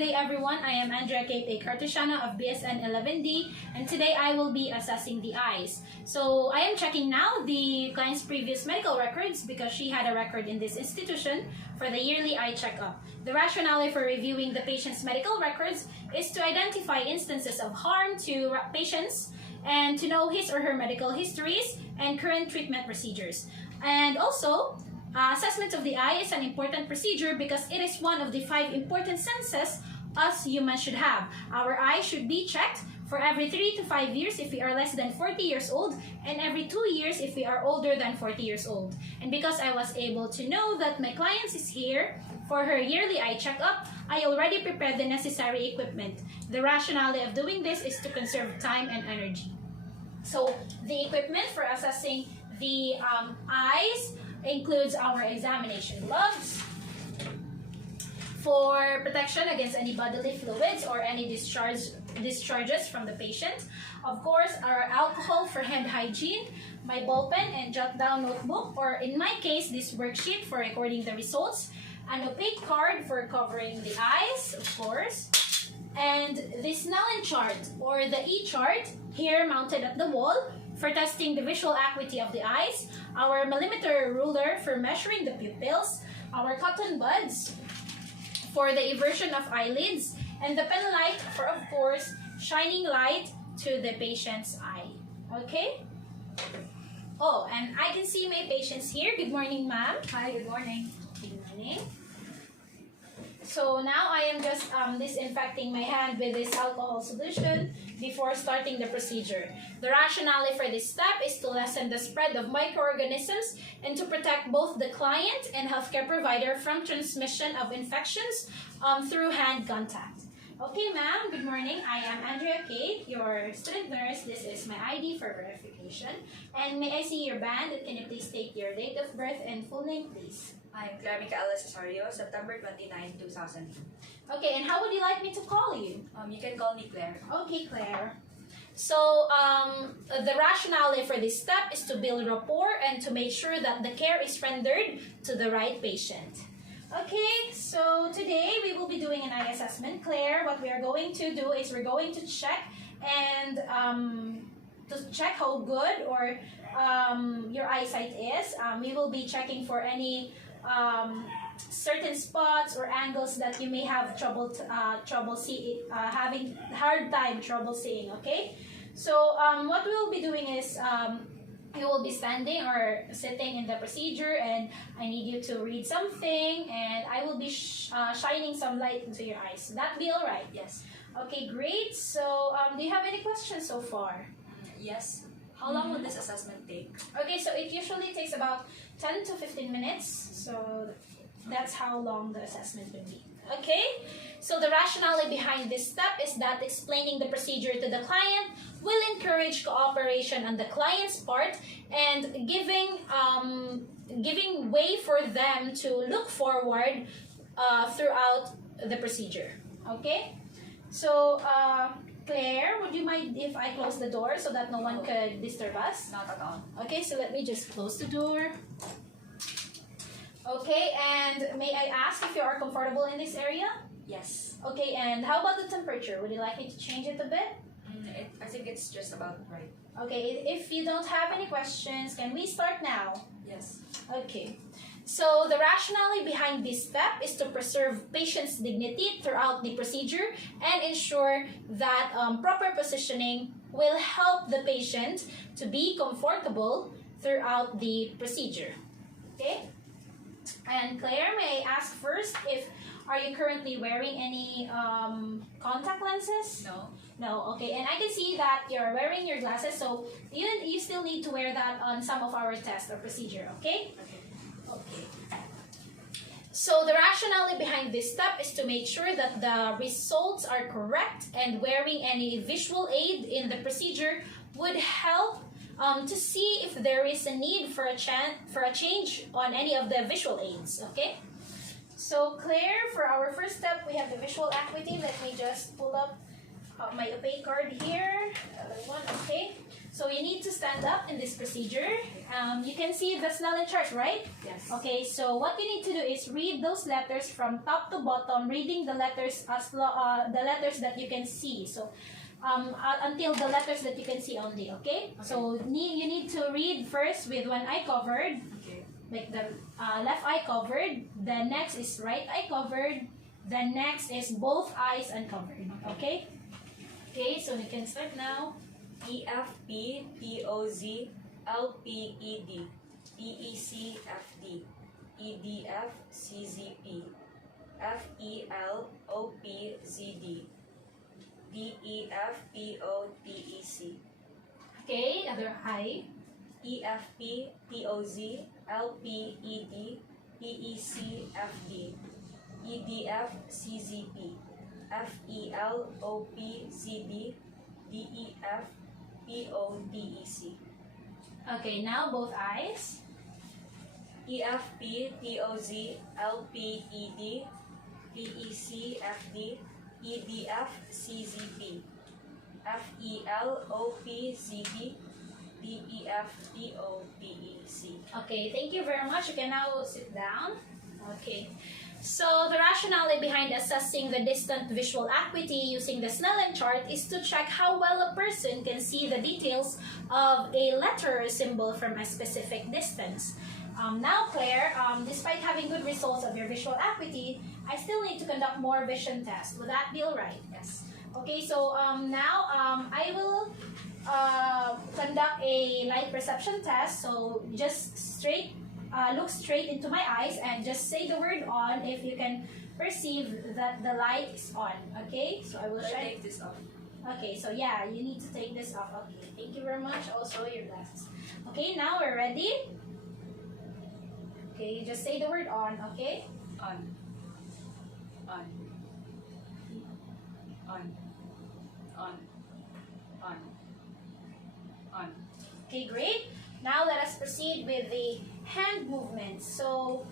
day everyone. I am Andrea Kate A. Cartusiana of BSN 11D, and today I will be assessing the eyes. So I am checking now the client's previous medical records because she had a record in this institution for the yearly eye checkup. The rationale for reviewing the patient's medical records is to identify instances of harm to patients and to know his or her medical histories and current treatment procedures. And also, assessment of the eye is an important procedure because it is one of the 5 important senses us humans should have. Our eye should be checked for every 3 to 5 years if we are less than 40 years old, and every 2 years if we are older than 40 years old. And because I was able to know that my client is here for her yearly eye checkup, I already prepared the necessary equipment. The rationale of doing this is to conserve time and energy. So the equipment for assessing the eyes includes our examination gloves for protection against any bodily fluids or any discharges from the patient. Of course, our alcohol for hand hygiene, my ball pen and jot down notebook, or in my case, this worksheet for recording the results, an opaque card for covering the eyes, of course, and the Snellen chart or the E-chart here mounted at the wall for testing the visual acuity of the eyes, our millimeter ruler for measuring the pupils, our cotton buds for the eversion of eyelids, and the pen light for, of course, shining light to the patient's eye. Okay? Oh, and I can see my patients here. Good morning, ma'am. Hi, good morning. Good morning. So now I am just disinfecting my hand with this alcohol solution before starting the procedure. The rationale for this step is to lessen the spread of microorganisms and to protect both the client and healthcare provider from transmission of infections through hand contact. Okay, ma'am, good morning. I am Andrea Kate, your student nurse. This is my ID for verification. And may I see your band? And can you please state your date of birth and full name, please? I'm Claire Micaela Cesario, September 29, 2002. Okay, and how would you like me to call you? You can call me Claire. Okay, Claire. So, the rationale for this step is to build rapport and to make sure that the care is rendered to the right patient. Okay, so today we will be doing an eye assessment. Claire, what we are going to do is we're going to check and to check how good or your eyesight is. We will be checking for any certain spots or angles that you may have trouble seeing, having hard time trouble seeing. Okay, so what we will be doing is you will be standing or sitting in the procedure, and I need you to read something, and I will be shining some light into your eyes. Would that be all right? Yes. Okay, great. So do you have any questions so far? Yes. How long would this assessment take? Okay, so it usually takes about 10 to 15 minutes. So that's how long the assessment will be. Okay? So the rationale behind this step is that explaining the procedure to the client will encourage cooperation on the client's part and giving way for them to look forward throughout the procedure. Okay? So, Claire, would you mind if I close the door so that no one could disturb us? Not at all. Okay, so let me just close the door. Okay, and may I ask if you are comfortable in this area? Yes. Okay, and how about the temperature? Would you like me to change it a bit? I think it's just about right. Okay, if you don't have any questions, can we start now? Yes. Okay. So the rationale behind this step is to preserve patient's dignity throughout the procedure and ensure that proper positioning will help the patient to be comfortable throughout the procedure. Okay? And Claire, may I ask first are you currently wearing any contact lenses? No. No, okay. And I can see that you're wearing your glasses, so you still need to wear that on some of our tests or procedure, okay? Okay. So the rationale behind this step is to make sure that the results are correct, and wearing any visual aid in the procedure would help to see if there is a need for a change on any of the visual aids, okay? So Claire, for our first step, we have the visual acuity. Let me just pull up my opaque card here. Other one, okay. So you need to stand up in this procedure. You can see the Snellen chart, right? Yes. Okay, so what you need to do is read those letters from top to bottom, reading the letters the letters that you can see. So until the letters that you can see only, okay? So you need to read first with one eye covered, Okay. like the left eye covered. The next is right eye covered. The next is both eyes uncovered, okay? Okay, so we can start now. EFP, POZ, LPED, PEC, FD, EDF, CZP, FEL, OPZD, DEF, POTEC, Okay, other eye. EFP, POZ, LPED, PEC, FD, EDF, CZP, FEL, OPZD, DEF, POTEC, Okay, now both eyes. EFP, POZ, LPED, PEC, FD, EDF, CZP, FEL, OPZD, DEF, POTEC. Okay, thank you very much. You can now sit down. Okay. So the rationale behind assessing the distant visual acuity using the Snellen chart is to check how well a person can see the details of a letter or symbol from a specific distance. Now, Claire, despite having good results of your visual acuity, I still need to conduct more vision tests. Would that be alright? Yes. Okay, so now I will conduct a light perception test. So just look straight into my eyes and just say the word on if you can perceive that the light is on. Okay, so I will Should I shine. take this off? Okay, so yeah, you need to take this off. Okay, thank you very much. Also your glasses. Okay, now we're ready. Okay, just say the word on. Okay. On. On. On. On. On. On. Okay, great. Now let us proceed with the hand movements. So,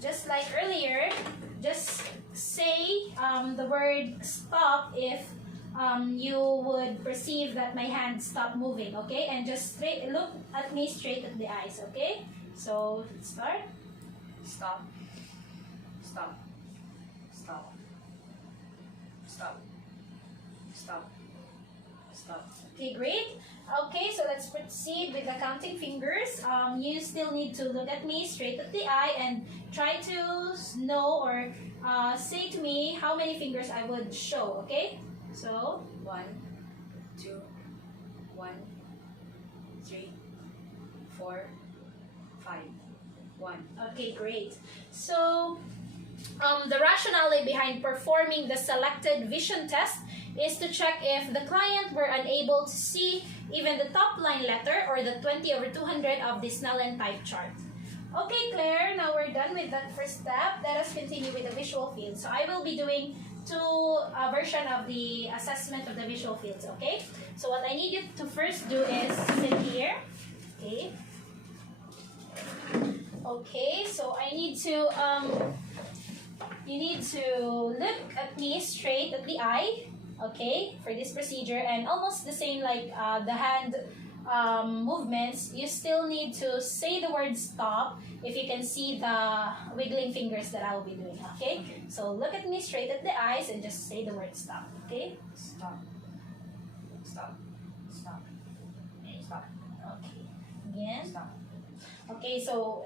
just like earlier, just say the word stop if you would perceive that my hand stopped moving, okay? And just look at me straight at the eyes, okay? So, start. Stop. Stop. Stop. Stop. Stop. Stop. Okay, great. Okay, so let's proceed with the counting fingers. You still need to look at me straight at the eye and try to know or say to me how many fingers I would show, okay? So, 1, 2, 1, 3, 4, 5, 1. okay, great. So, the rationale behind performing the selected vision test is to check if the client were unable to see even the top line letter or the 20/200 of the Snellen type chart. Okay, Claire, now we're done with that first step. Let us continue with the visual field. So I will be doing two version of the assessment of the visual fields, okay? So what I need you to first do is sit here, okay? Okay, so I need to, you need to look at me straight at the eye, okay, for this procedure, and almost the same like the hand movements. You still need to say the word stop if you can see the wiggling fingers that I'll be doing, okay? So look at me straight at the eyes and just say the word stop, okay? Stop. Stop. Stop. Stop. Okay, again. Stop. Okay, so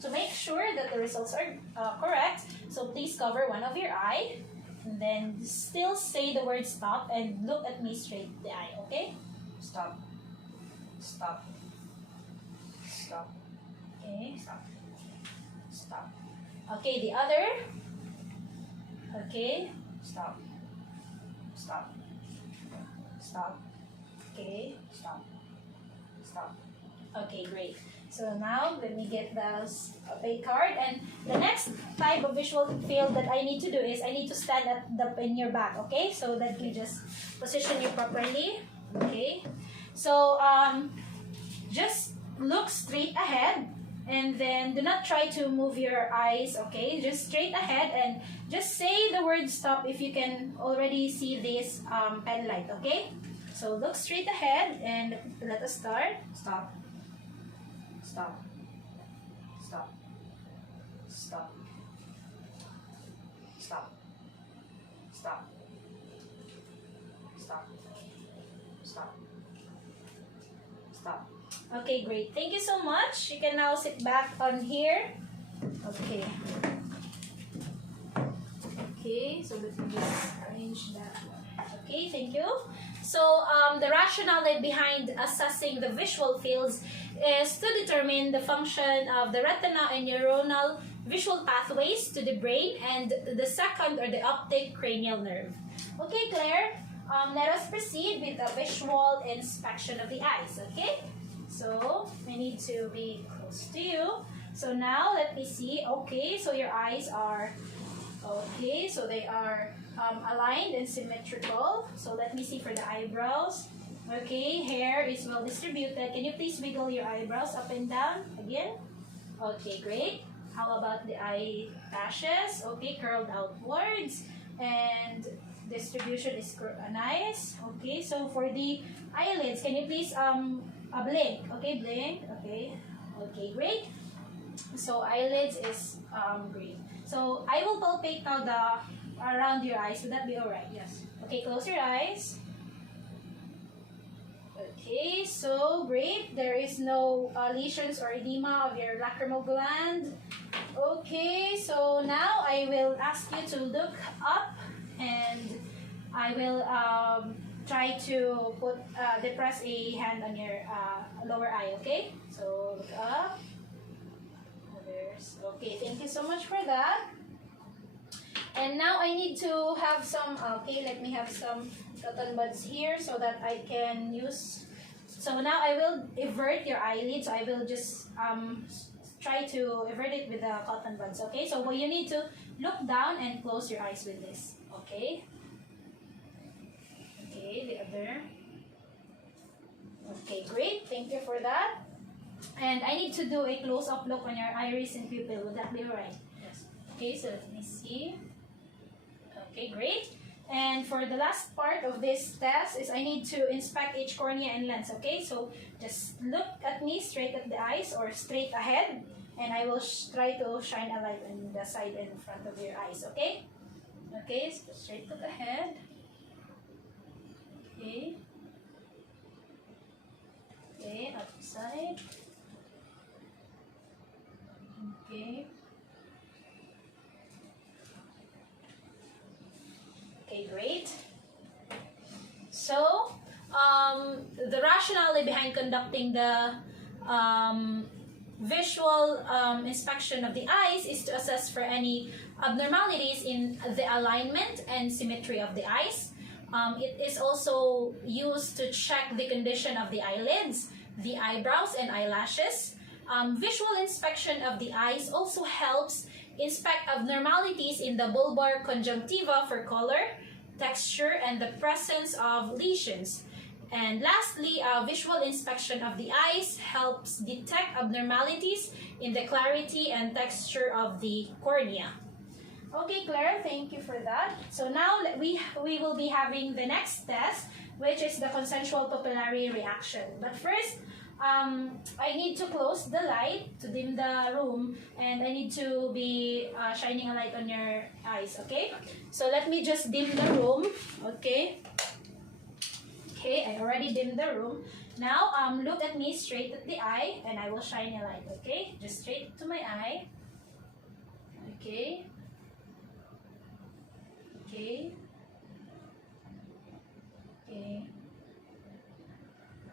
to make sure that the results are correct, so please cover one of your eye, and then still say the word stop and look at me straight in the eye, okay? Stop. Stop. Stop. Okay. Stop. Stop. Okay, the other. Okay. Stop. Stop. Stop. Okay. Stop. Stop. Okay, great. So now let me get the opaque card, and the next type of visual field that I need to do is I need to stand in your back, okay? So that you just position you properly, okay? So just look straight ahead, and then do not try to move your eyes, okay? Just straight ahead and just say the word stop if you can already see this pen light, okay? So look straight ahead and let us start. Stop. Stop. Stop. Stop. Stop. Stop. Stop. Stop. Stop. Okay, great. Thank you so much. You can now sit back on here. Okay. Okay, so let me just arrange that one. Okay, thank you. So, the rationale behind assessing the visual fields is to determine the function of the retina and neuronal visual pathways to the brain and the second or the optic cranial nerve. Okay, Claire, let us proceed with the visual inspection of the eyes, okay? So, we need to be close to you. So now, let me see. Okay, so your eyes are, okay, so they are aligned and symmetrical. So let me see for the eyebrows. Okay, hair is well distributed. Can you please wiggle your eyebrows up and down again? Okay, great. How about the eyelashes? Okay, curled outwards. And distribution is nice. Okay, so for the eyelids, can you please blink? Okay, blink. Okay, okay, great. So eyelids is green. So I will palpate now the around your eyes. Would that be alright? Yes. Okay, close your eyes. Okay, so great. There is no lesions or edema of your lacrimal gland. Okay, so now I will ask you to look up and I will try to depress a hand on your lower eye, okay? So look up. Others. Okay, thank you so much for that. And now I need to have some, okay, let me have some cotton buds here so that I can use. So now I will invert your eyelids. So I will just try to invert it with the cotton buds, okay? So you need to look down and close your eyes with this, okay? Okay, the other. Okay, great. Thank you for that. And I need to do a close-up look on your iris and pupil. Would that be alright? Yes. Okay, so let me see. Okay, great. And for the last part of this test is I need to inspect each cornea and lens, okay? So just look at me straight at the eyes or straight ahead and I will try to shine a light on the side and front of your eyes, okay? Okay, so straight look ahead. Okay. Okay, outside. Okay. Okay, great. So, the rationale behind conducting the visual inspection of the eyes is to assess for any abnormalities in the alignment and symmetry of the eyes. It is also used to check the condition of the eyelids, the eyebrows, and eyelashes. Visual inspection of the eyes also helps inspect abnormalities in the bulbar conjunctiva for color, texture, and the presence of lesions. And lastly, visual inspection of the eyes helps detect abnormalities in the clarity and texture of the cornea. Okay, Claire, thank you for that. So now we will be having the next test, which is the consensual pupillary reaction. But first, I need to close the light to dim the room, and I need to be shining a light on your eyes, okay? So let me just dim the room, okay? Okay, I already dimmed the room. Now, look at me straight at the eye, and I will shine a light, okay? Just straight to my eye. Okay. Okay. Okay.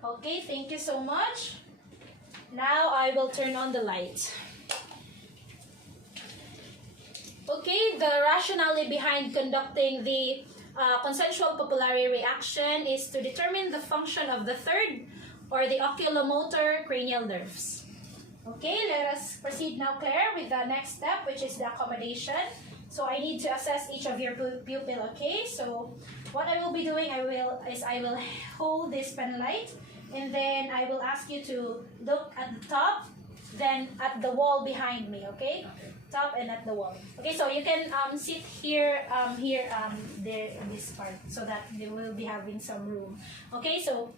Okay, thank you so much. Now I will turn on the light. Okay, the rationale behind conducting the consensual pupillary reaction is to determine the function of the third or the oculomotor cranial nerves. Okay, let us proceed now, Claire, with the next step, which is the accommodation. So I need to assess each of your pupil, okay? So what I will be doing, I will hold this pen light, and then I will ask you to look at the top, then at the wall behind me, okay? Okay. top and at the wall. Okay, so you can sit there in this part so that they will be having some room. Okay, so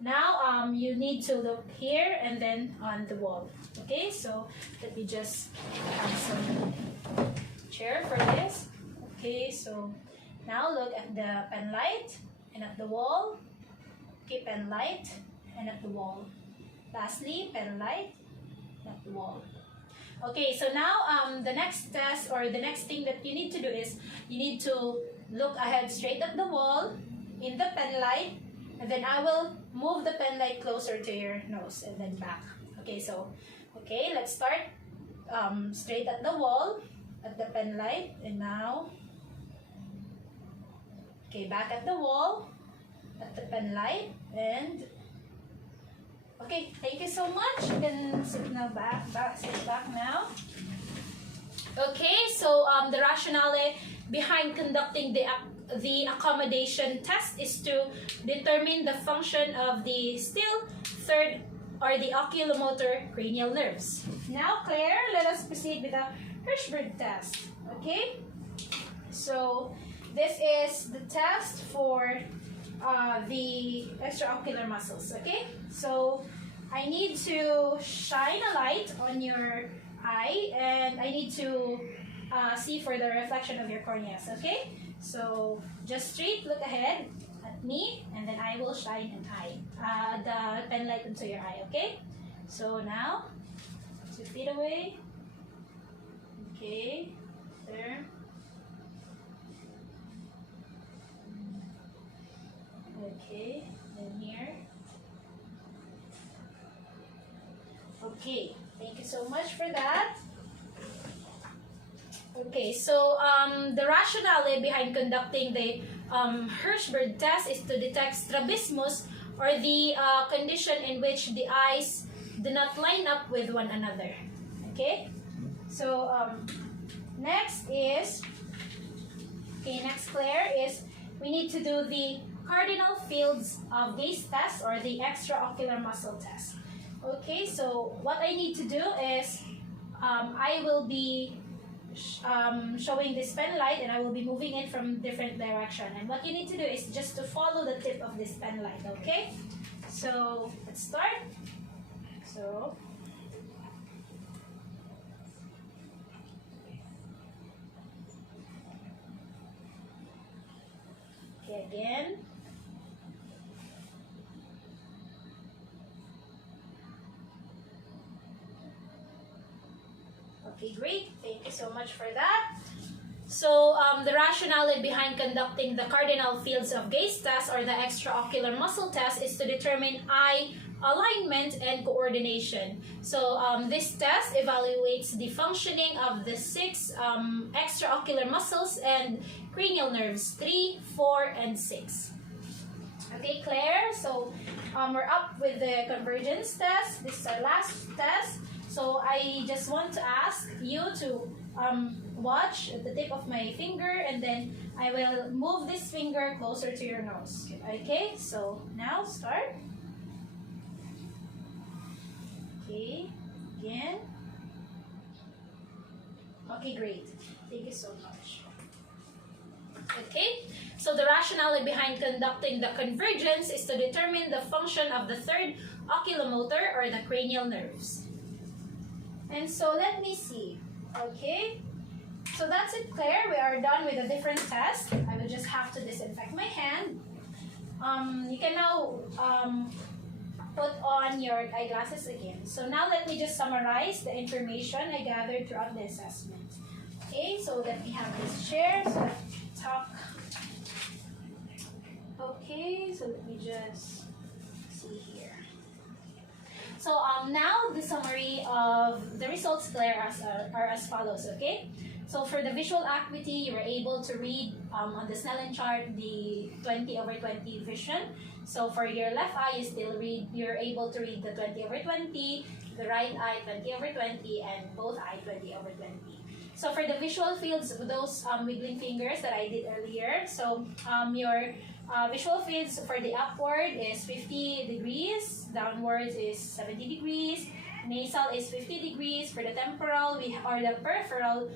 now you need to look here and then on the wall. Okay, so let me just have some chair for this. Okay, so now look at the pen light and at the wall. Okay, pen light and at the wall. Lastly, pen light and at the wall. Okay, so now the next test or the next thing that you need to do is you need to look ahead straight at the wall in the pen light, and then I will move the pen light closer to your nose and then back. Okay, so let's start straight at the wall at the pen light, and now back at the wall at the pen light, and okay, thank you so much. You can sit now sit back now. Okay, so the rationale behind conducting the accommodation test is to determine the function of the still third or the oculomotor cranial nerves. Now, Claire, let us proceed with the Hirschberg test. Okay, so this is the test for the extraocular muscles. Okay, so I need to shine a light on your eye, and I need to see for the reflection of your corneas. Okay, so just straight look ahead at me, and then I will shine the pen light into your eye. Okay, so now 2 feet away. Okay, there. Okay, then here. Okay, thank you so much for that. Okay, so the rationale behind conducting the Hirschberg test is to detect strabismus, or the condition in which the eyes do not line up with one another. Okay, so next, Claire, is we need to do the cardinal fields of gaze test, or the extraocular muscle test. Okay, so what I need to do is I will be showing this pen light, and I will be moving it from different direction, and what you need to do is just to follow the tip of this pen light. Okay, so let's start. So okay, again. Okay, great. Thank you so much for that. So, the rationale behind conducting the cardinal fields of gaze test, or the extraocular muscle test, is to determine eye alignment and coordination. So, this test evaluates the functioning of the 6 extraocular muscles and cranial nerves 3, 4, and 6. Okay, Claire, so we're up with the convergence test. This is our last test. So I just want to ask you to watch at the tip of my finger, and then I will move this finger closer to your nose. Okay, so now start. Okay, again. Okay, great. Thank you so much. Okay, so the rationale behind conducting the convergence is to determine the function of the third oculomotor, or the cranial nerves. And so let me see. Okay, so that's it, Claire. We are done with a different test. I will just have to disinfect my hand. You can now put on your eyeglasses again. So now let me just summarize the information I gathered throughout the assessment. Okay, so let me have this chair so that we can talk. Okay, so let me just see here. So now the summary of the results, Claire, are as follows. Okay, so for the visual acuity, you were able to read on the Snellen chart the 20/20 vision. So for your left eye, you're able to read the 20/20, the right eye 20/20, and both eye 20/20. So for the visual fields, those wiggling fingers that I did earlier, so your visual fields for the upward is 50 degrees, downwards is 70 degrees, nasal is 50 degrees. For the temporal, or the peripheral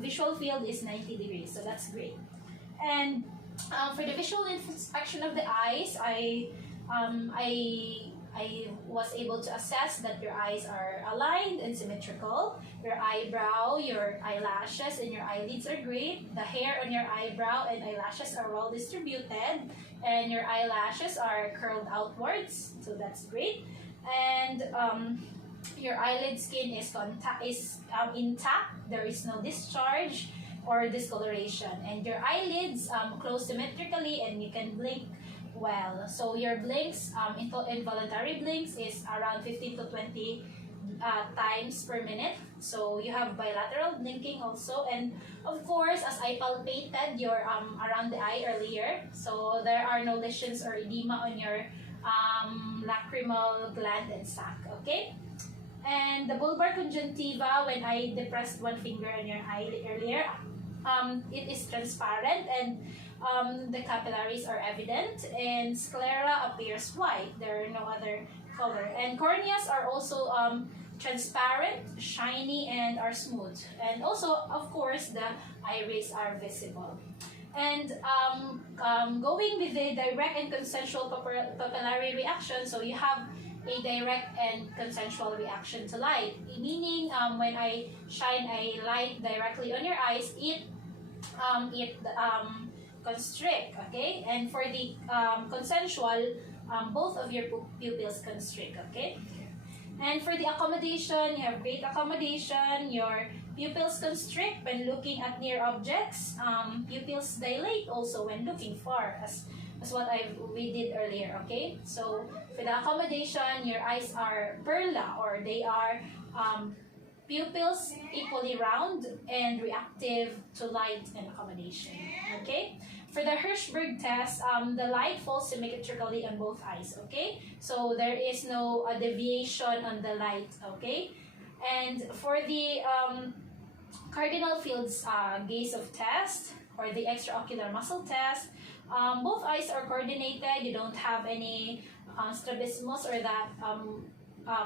visual field is 90 degrees. So that's great. And for the visual inspection of the eyes, I was able to assess that your eyes are aligned and symmetrical. Your eyebrow, your eyelashes, and your eyelids are great. The hair on your eyebrow and eyelashes are well distributed, and your eyelashes are curled outwards, so that's great. And your eyelid skin is intact. There is no discharge or discoloration, and your eyelids close symmetrically, and you can blink well. So your blinks, involuntary blinks, is around 15 to 20 times per minute. So you have bilateral blinking also, and of course, as I palpated your around the eye earlier, so there are no lesions or edema on your lacrimal gland and sac. Okay. And the bulbar conjunctiva, when I depressed one finger on your eye earlier, it is transparent, and the capillaries are evident, and sclera appears white. There are no other color. And corneas are also transparent, shiny, and are smooth. And also, of course, the iris are visible. And going with the direct and consensual papillary reaction, so you have a direct and consensual reaction to light, meaning when I shine a light directly on your eyes, it constrict, okay? And for the consensual, both of your pupils constrict, okay? And for the accommodation, you have great accommodation. Your pupils constrict when looking at near objects. Pupils dilate also when looking far, as what we did earlier, okay? So for the accommodation, your eyes are perla, or they are pupils equally round and reactive to light and accommodation, okay? For the Hirschberg test, the light falls symmetrically on both eyes, okay? So there is no deviation on the light, okay? And for the cardinal fields gaze of test, or the extraocular muscle test, both eyes are coordinated. You don't have any strabismus or that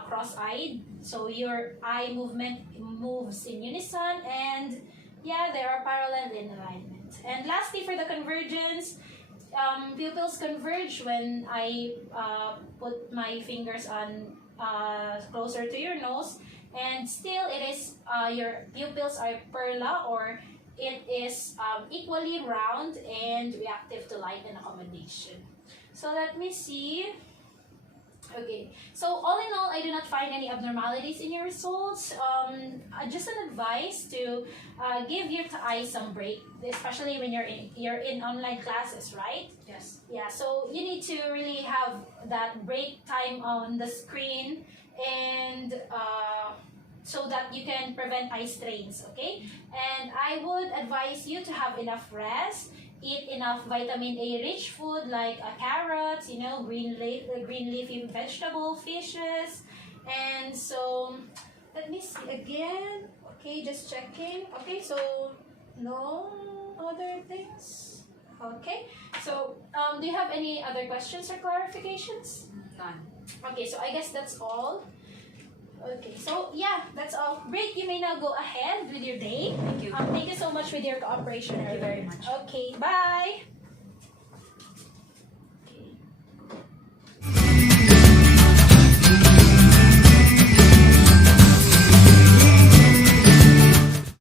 cross-eyed. So your eye movement moves in unison, and yeah, they are parallel in alignment. And lastly, for the convergence, pupils converge when I put my fingers on closer to your nose, and still it is your pupils are perla, or it is equally round and reactive to light and accommodation. So let me see. Okay, so all in all, I do not find any abnormalities in your results. Just an advice to give your eye some break, especially when you're in online classes, right? Yes. Yeah, so you need to really have that break time on the screen, and so that you can prevent eye strains, okay? And I would advise you to have enough rest. Eat enough vitamin A rich food like carrots, green leafy vegetable, fishes. And so let me see again. Okay, just checking. Okay, so no other things. Okay, so do you have any other questions or clarifications? None. Okay, so I guess that's all. Okay, so yeah, that's all. Great, you may now go ahead with your day. Thank you. Thank you so much with your cooperation. Thank you very much. Okay, bye.